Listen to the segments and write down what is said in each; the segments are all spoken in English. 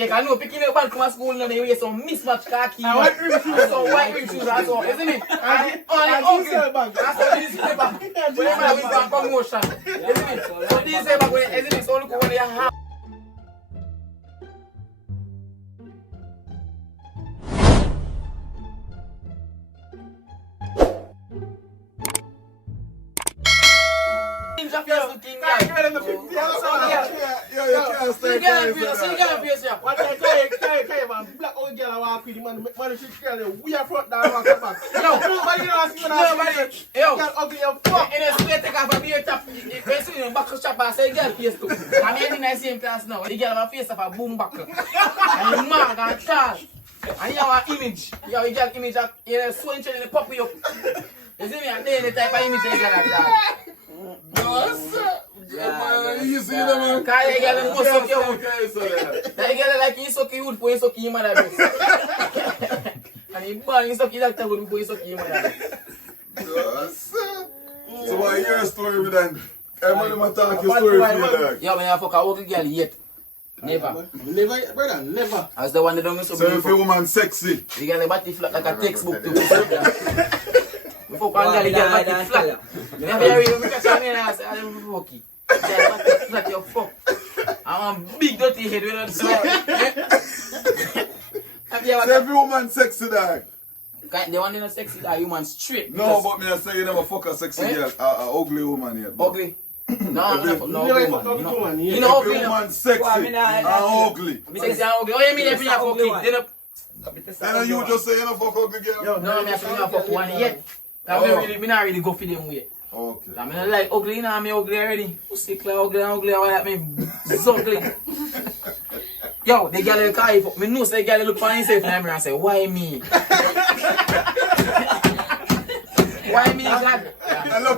You can know picking up and come to school and you wear some mismatched khaki. Some white rim shoes and so, isn't it? And ugly. That's what this is about. When you have a promotion, isn't it? So this is about when, isn't it? So look when you have. Ninja face looking guy. What I tell man, black old girl I walk with him and man she tell you we are front down walk back. Nobody ask me Nobody. Yo. girl ugly as fuck. In a straight take off a beer top. Person in back shop and say girl face too. I'm in the same class now. The girl have a face of a boom back. And mark and charge. And you have an image. You have a girl image of you so interested in the puppy up. You see me? And then the type of image you get like that. No, sir. You see them, man? Cause you get them most of your wood. That you get like you suck your wood for you suck your mother breast. And you born you suck your doctor wood before you suck your mother breast. No, sir. So what is your story with them? Everybody talk your story for you, dog. Yo, man, I fuck a ugly girl yet. Never. Never, brother, never. As the one that don't miss So if a woman sexy, you get a body flat like a textbook too. We fuck one girl, you get a body flat. You never hear me catch me and I say, I don't fuck it. You get a body flat, you fuck. I want a big dirty head, we don't say. Have you so ever... every woman sexy, dog. The one in a sexy, that human straight. No, but me I say you never fuck a sexy girl, a ugly woman yet. bro. Ugly. No, no, You never ugly fuck man. ugly woman, You yeah. know Every ugly, no. woman sexy and ugly. Me sexy and ugly. Oh, you mean if you have fuck it? And you just say you never fuck ugly girl? No, me I say me have fuck one yet. Cause me not really go for them way. Okay. I mean, like ugly, you know, I'm ugly already. Pussy clear, ugly, ugly, all that mean, ugly. Yo, the girl will call you fuck. Me know say the girl look for himself in the mirror and say, why me? Why me, God?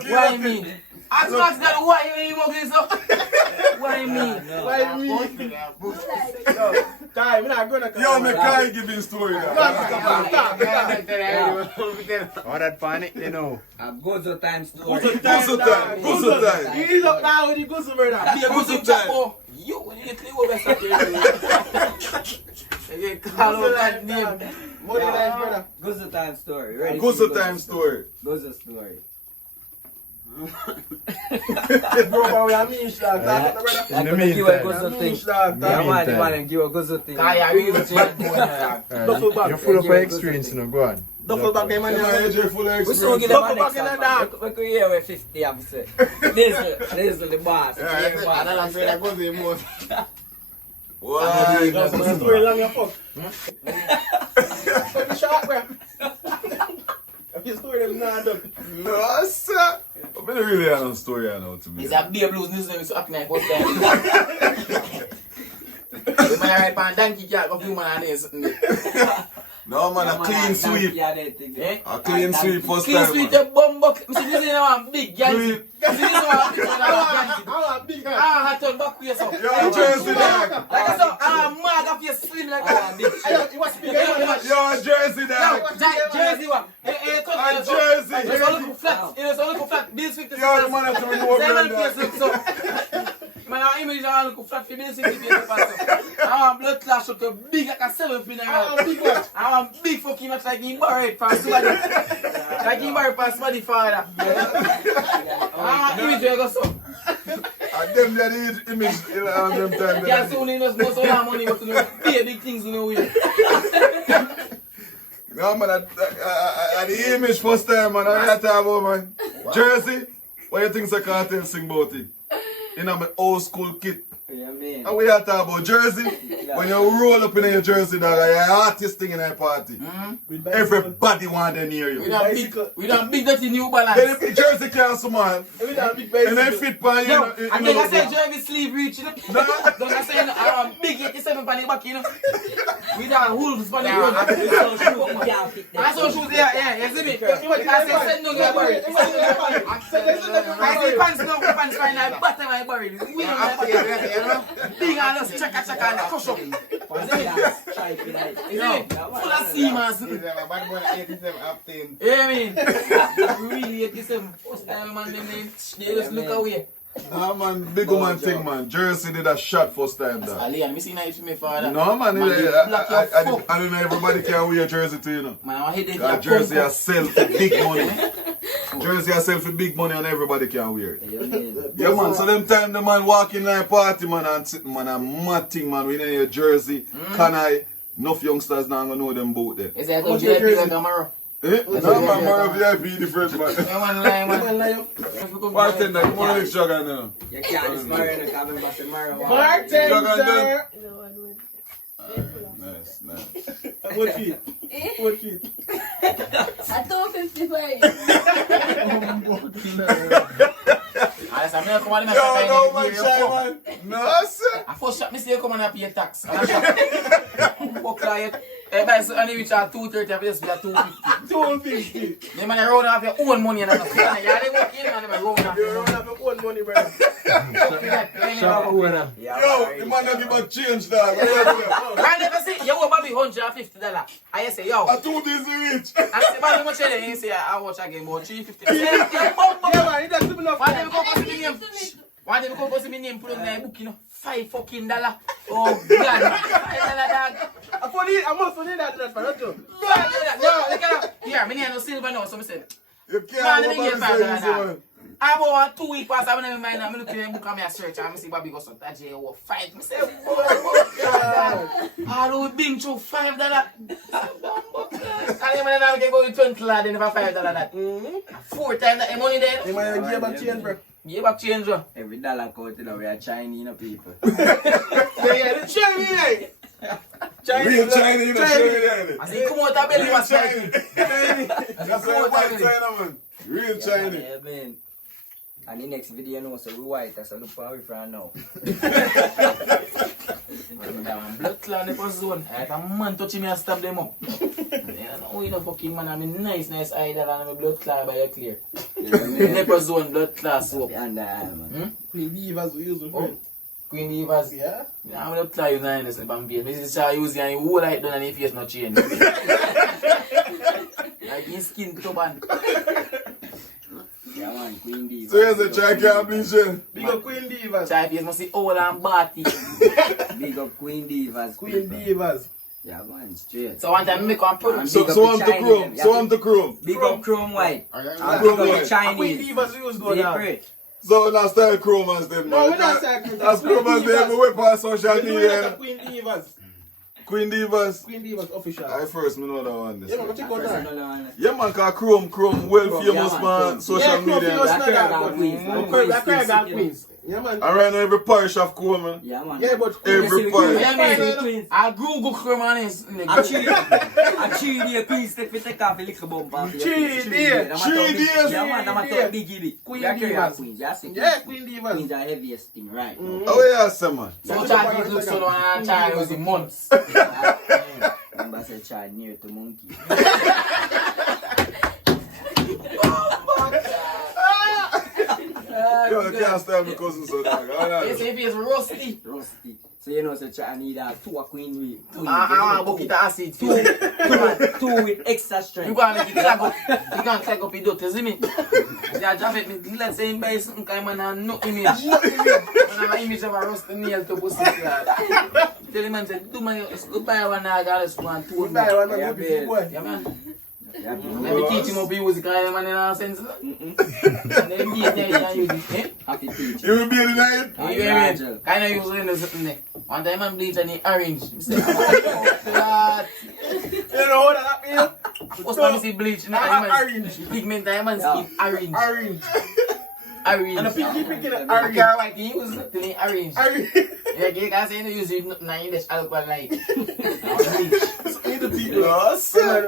Why me? As much that why you ugly so? Why me? Why me? Kai, me not gonna come. Yo, me can't give you story now. All that panic, you know. Gozo time story. Guzzle time. You is up now with the guzzle, brother. Be a good chapo. You, when you clean over something. You call out that name. Money life, brother. Gozo time story. Ready? Guzzle time story. Gozo story. Bro, we are me, dog. Brother. In the Give a meantime, gozo thing. Dog. Yeah, man, give a gozo thing. Kaya, really change going you're full of experience, you know, go on. Duffel bag, man. Yeah, AJ full of We soon experience. get them Duffel next bag in the time. dark. We could hear with 50, I'm saying. This is the boss. Yeah, Yeah, boss. I don't say that goes the most. Why? That's the story long your fuck. Fuck shot, bro. Your story them not done. No, sir. I've been really on a story I know to me. It's a beer blues, this is so acting like what's that? You might ride on donkey cat of human and there something there. No, man, a clean sweep. Eh? A clean sweep first Clean time. sweet, man. the bumbuck. You see this is one big girl. You Sweet. see this one big I girl. want big hand. Ah, I turn back with yourself. Yo, Jersey dog. Like I said, mad of your slim like that. You watch big hand. Yo, Jersey dog. Jersey one. A Jersey. It's a little flat. It's a little flat. This 50. Yo, the man has to be more Seven than place that. so. Man, I image I look flat for this 50 place. I want blood clash look big like a 7 pin. I want big fucking much like him buried for somebody. Like him buried for somebody father. I want image where I go so. And them that the image in them time. Can't see only knows most of our money but to know pay big things in the way. No, man, the image first time, man. I talk about, man. Jersey, what you think the cartel sing about it? In my old school kit. Yeah, man. And we are talking about Jersey. When you roll up in your Jersey, dog, you're an artist thing in a party. Everybody want to hear you. We don't big dirty New Balance. Then if Jersey can't summon, We don't big and then bicycle. fit pan you. Yo, and then I say Jeremy sleeve reach, you know. Don't I say big 87 pan the back, you know. We done wolves pan the road. I saw shoes there, yeah, you see me? I say send no get buried. I say pants no pants fine like bottom I buried. We don't like big and just check and crush up. You see me? Full of seamers. Yeah, I mean, really 87. First time man, them they just look away. Nah, man, big woman thing, man. Jersey did a shot first time, dog. Ali, and me see night for me father. No, man, Man, they black your fuck. I don't know everybody can wear jersey too, you know. Man, I hit it. That jersey has sell for big money. Jersey has sell for big money and everybody can wear it. Yeah, man, so them time the man walk in a party, man, and sit, man, and mad thing, man, we in your jersey, can I, enough youngsters now gonna know them about them. Is that a VIP like tomorrow? Eh? No, man, more VIP different, man. Yeah, man, lie, man. Bartender, come on, let's juggle now. You can't smile in the cabin, but tomorrow. Bartender! Nice. What sheet? What sheet? I told 55. I'm not coming to Yo, no, man, shy, man. No, sir. I first shot me say you come and pay tax. And I shot. Fuck like it. Guys, and you reach at 230, I just be at 250. 250. You man round off your own money and I'm not saying that. You work in and I'm round off You your don't have your own money, brother. Yo, the man not give a change, dog. I never say, you owe Bobby $150. I say, yo. I told you to reach. I say, man, how much you you say, I watch again, about $350. Yeah, man, that's good enough. Why did we go for the name? Why did we go for the name? Put on the book, you know? $5 Oh, God. $5 dog. I must need that, man. Don't you? No, look at that. Here, me need no silver now, so I said. You Man, can't let me go get back $5 to dog. man. I bought 2 weeks past, I'm in my mind, I'm looking at the book and I search and I see Bobby go so that J was 5. I say, how do we bring through $5? And then I can go with $20 then for $5 that. 4 times that money there. You might give back change, bro. Give back change, bro. Every dollar count, you know, we are Chinese people. Yeah, the Chinese, Real China, you know, show you that. I say, come out of belly, Real what's China. like? That's why white China, man. Real China. Yeah, man. And the next video, you know, so we white, that's a look for we from now. Blood clot in the first zone. Like a man touching me and stab them up. Yeah, no, you know, fucking man, I'm a nice idol and I'm a blood clot by your clear. Never zone, blood clot soap. And man. Queen Divas we use them, friend. Queen Divas. Yeah? I'm going to try you now in this vampire. This is how you use it and you whole light done and your face not change. Like your skin top and. Yeah, man, Queen Diva. So here's a try can't bleach it. Big up Queen Divas. Try face must see old and batty. Big up Queen Divas. Queen Divas. Yeah, man, straight. So one time make one product. So I'm to Chrome. So I'm to Chrome. Big up Chrome White. Chrome And big up the White. Queen Chinese. Divas we use though They now. pray. So now style Chrome as them. No, man. we not style Chrome. That's Chrome as them. We whip on social We do it like media. a Queen Divas. Queen Divas. Queen Divas official. I first me know that one. This Yeah, man, go one. check out First, that. another one. Yeah, man, cause Chrome well famous, Yeah, man, man. Chrome. Social Yeah, Chrome media. famous. Black Craig Queens. Black Craig Queens. Yeah, man. And right now every parish have Chrome, man. Yeah, man. Yeah, but Every parish. Yeah, man. I Google Chrome on this. Actually, Queen step take off a little bump off. 3 days. 3 days. Yeah, man, I'm a top big gibby. Queen Black Craig Divas. Queens. Yeah, see, Yeah, Queen Divas. Queens are heaviest thing, right? Oh yeah, sir, man. So child people look so long and child was in months. Remember, say child near to monkey. Yo, I can't stand my cousin so dog. Yes, if it's rusty. Rusty. So you know, say child need a 2 queen with. I want to book it acid. Two with extra strength. You gonna make it clag up. You gonna clag up your daughter, see me? Yeah, just make me let's say buy something kind of man no image. Man have an image of a rusty nail to pussy. Tell him man say, do man, go buy one now, let's go and two. Buy one Yeah, of the boy. Yeah, man. Yeah, Let me teach him how to use it, because man in a sense. And then he can use it. Eh? happy teach. You will be in the night? You get me? Kind of use it in the something there. One time man bleach and he orange. I say, what? You know what that means? First time I see bleach, Orange. pigment, I man skin orange. Orange. Orange. And the picking I orange. care what he use it, then he orange. Orange. Yeah, you can say you use it, now you just alcohol like. Need the people.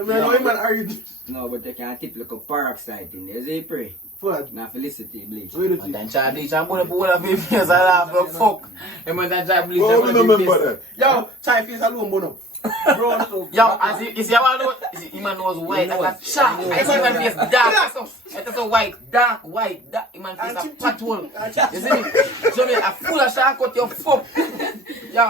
Man, man, orange. No, but they can't tip like a peroxide in there. They pray. What? Not felicity bleach. Where the And then try bleach, I'm gonna put one of his face, I laugh, the fuck. And when I try bleach, Oh, I'm we gonna don't do remember this. that. Yo, chai face alone, bono. Bro, so. Yo, as you see how I know, he man was white, like a shark. I see my face dark, so white, dark, he man face a fat hole. You see me? So me, a full of shark cut your fuck. Yo,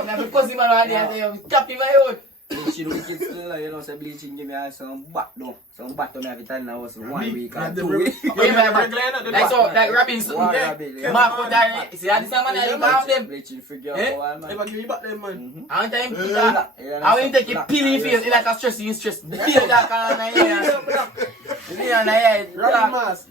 me have to cuss him around there and say, yo, cap him my own. Bleaching wicked still, you know, say bleaching give me some back though. Some back to me every time now, so 1 week or 2 weeks. Like so, like Robinson. Marco Dyer. See, that's the man that have them. Bleaching figure out one man. Never give me back them, man. I want time to that. I want to take it peel in face. It's like a stress, you stress. Peel that kind of here. Yeah, Robin mask.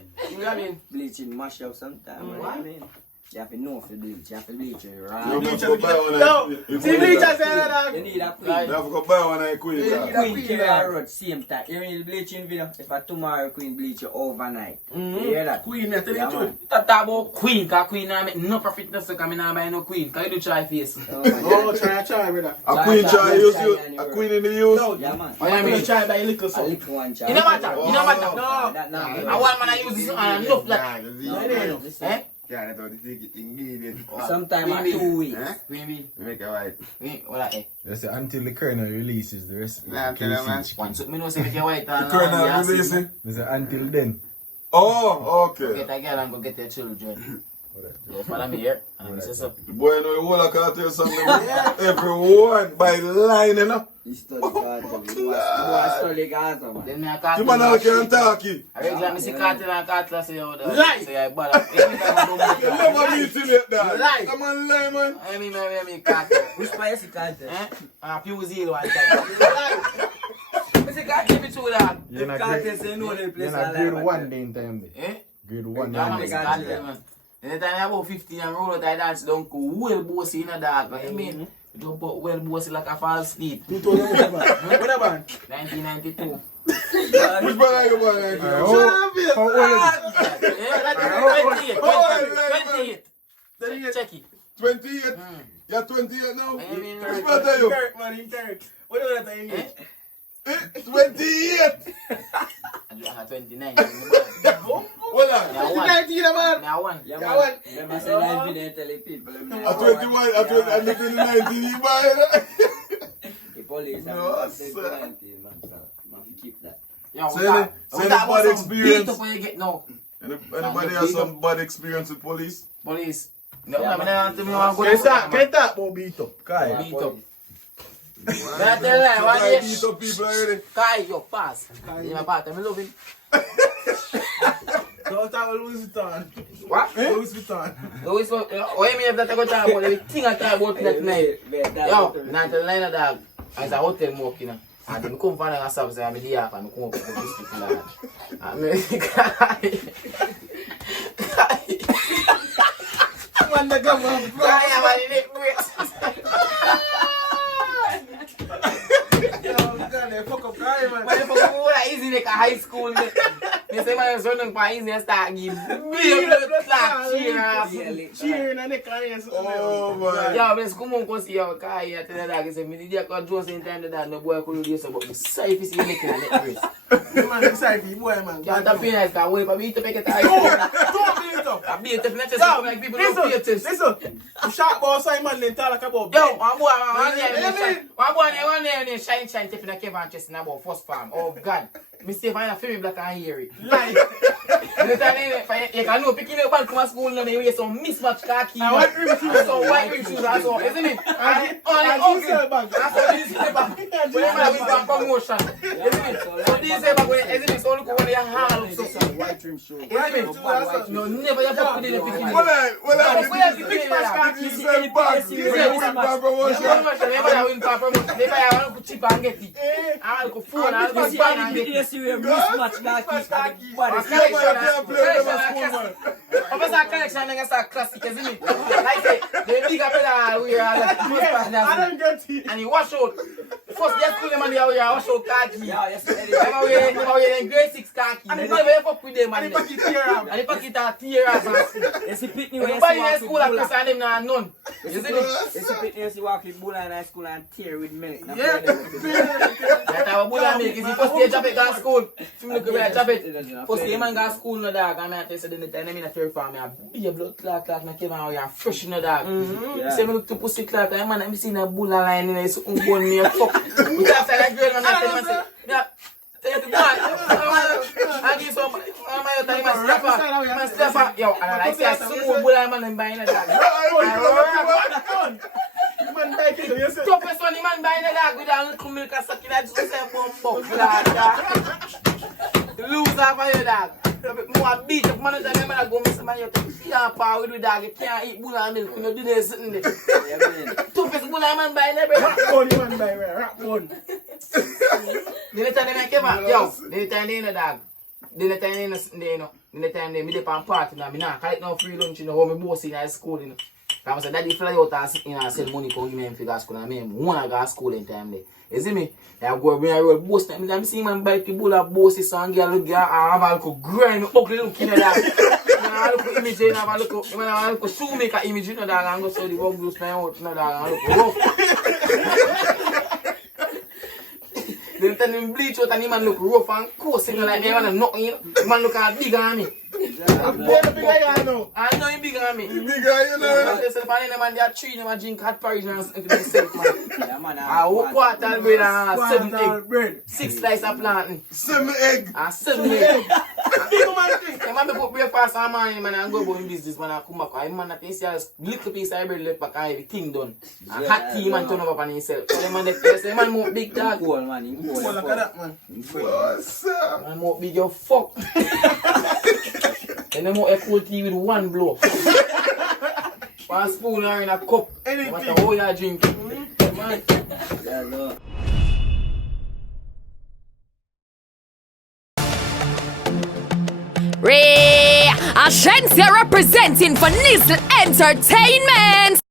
Bleaching mash up sometime. I mean, you have to know for bleach. You have to bleach it You right. have to go buy one. No. See, bleachers say You that. need a queen. You have to go buy one and queen. Queen carry a road same time. You need bleaching video. If I tomorrow queen bleach you overnight. You hear that? Queen, me tell you the truth. Talk about Queen, because Queen I make no profit no so come in buy no Queen. Can you do try face? Oh, try, brother. A queen try use you. A queen in the use. Yeah man. Oh, yeah, I'm me. gonna try by a little A something. little one You child. know matter. You know matter. No. That now. I want man I use this and enough like. Eh? Yeah, that's how they take it ingredient. Sometime at 2 weeks. Maybe. Make it white. What that eh? They say until the kernel releases the rest. Nah, tell them, man. One so me know say make you white and Colonel releasing. They say until then. Oh, okay. Get a girl and go get your children. You follow me here? And I say so. The boy know the whole I can't tell you something. Everyone by line, you know. He study cards. He was study cards, man. Then me a You cartel. man all can't talk it. I regular me see cartel and cartel say how the Lie. say I bad. Every time I do You never meet him yet, dad. Lie. Come on, lie, man. I mean cartel. Which place he cards? Eh? A few zero one time. Me see cartel me too that. You're not Cards grade, say no, they you're place not grade 1 day in time. There. Eh? Grade 1 Yeah, man, day. me see cartel man. And the time I about 15 and roll out I dance don't go well bossy in a dog. I mean, don't put well bossy like a false sleep. 2000 whatever. 1992. Which one are you born? How old is Yeah, 28. Check it. 28. You're 28 now? I mean, Which one are you? Kirk, man, in Kirk. What do you think? Eh? 28. I had 29. Hold on. Now one. 19, man. Now one. Yeah, That man. one. Let me say that video and tell the people. At 21, at 20, and the 19, you buy it. The police have No, said sir. 19, man. So, man, keep that. Yo, Say the- say the bad experience. Beat up when you get no. Anybody has some bad experience with police? Police. No, I mean, I don't want to go Can't to talk about beat up. Kai. beat up. I tell you, Why one beat day, up people already? Kai, yo, pass. In my part, I love him. Don't talk about Louis Vuitton. What? Louis Vuitton. Louis, what you mean if that I go talk about everything I talk about that night? Yo, not the line of dog. As a hotel work, you know. And then come find a service and I'm here and come up with this people like that. I mean, Man, the government. Kai, I'm in it, Yo, God, they fuck up crying, man. but if I go easy like a high school, they say man is running for easy and start giving big blood clot cheer. Cheering and they crying. Oh, man. Yeah, but come on, see your car here. Tell the dog, say, me did you Jones in time that no boy could do this, but me sorry if you see me making a neck race. Man, I'm sorry for you, boy, man. Can't have pain, I can wait for me to make it high. Don't beat up. I beat up, not just like people don't pay attention. Listen. The shark ball Simon then talk about Yo, one boy, one day, shine, tapping a Kevin chest in about first farm. Oh, God. Me say, if I feel me black and hear it. Like, You can know, picking up and come to school now, they wear some mismatched khaki. I want rim shoes. And some white rim shoes and so, isn't it? And and diesel diesel bag. And so diesel bag. When they have some promotion. Isn't it? So diesel bag, isn't it? So look when they haul up so. White trim show. Isn't it? No, never you put it in the picking. Well, I Where is the big match did khaki? you say back? You win for promotion. Never you win for promotion. Never you want to chip and get it. I want to phone and go buy and get it. Officer collection nigga start classic, isn't it? Like say, the big pedal we are like I don't get it. and you wash out. First day school them and they wash out khaki. Yeah, yes, Never wear grade 6 khaki. And They the never fuck with them And and the pocket tear up. the pocket are tear up and school. Yes, he pick me when Everybody in he school at Chris and them nah none. Isn't it? Yes, he pick me when he walk with bull in high school and tear with milk. Yeah. That our bullet make is the first day Japet go school. Him look away at Japet. First day man go school no dog. And I tell you the time in a fair farm, I be a blood clot my Kevin how you are fresh no dog. Say me look to pussy clot, man I me seen a bull line in his own bone me a fuck. But after that girl man I tell me say, yeah. Tell the boy, I give some my time man stepper. Yo, and I say a small bull man and buying a dog. Man, die like it, you say. Toughest one, the man buying a dog with a little milk and sucking that just say bumbo. Lose off of your dog. More beat up, man, that man go miss man, you can't power with the dog, you can't eat bull and milk when you do this sitting there. Toughest bull and man buying every Rat bone, the man buy rat bone. The time they make him up, yo, the time they in the dog. The time they in the, you know, the time they meet up and party now, me nah collect no free lunch, you know, how me boss in high school, you know. Because I said, daddy fly out and sit in and sell money for give me for school and me want to go to school in time there. You see me? I go bring a road boss time, I see man bike the bull of bossy son, girl look at have a little grind, ugly look in the dog. I look at image, I have a little shoemaker image, you know, dog, and go show the work blues playing out, you know, dog, and look rough. Then tell him bleach out and the man look rough and coarse, you know, like they want to knock you know. The man look at big on me. I'm bigger you know. I know him bigger than me. Big guy, you know. They say, find them and they are three, them and drink hot porridge and into themselves, man. Yeah, man. I walk quarter bread and 7 egg, bread. 6 slices of plantain, 7 egg. and 7 egg. Big man thing. The man put breakfast on morning, man, and go about in business, man, and come back. I man, that they see a little piece of bread left back, and the thing done. And hot tea, man, turn over on himself. So the man, they say, man, more big dog. Cool, man. Oh, look at that, man. What's up? Man, more big, you fuck. And then more a cool tea with one blow. One spoon or in a cup. Anything. No matter how you drink. Man. Yeah, no. Ray Ashensia representing for Nizzle Entertainment.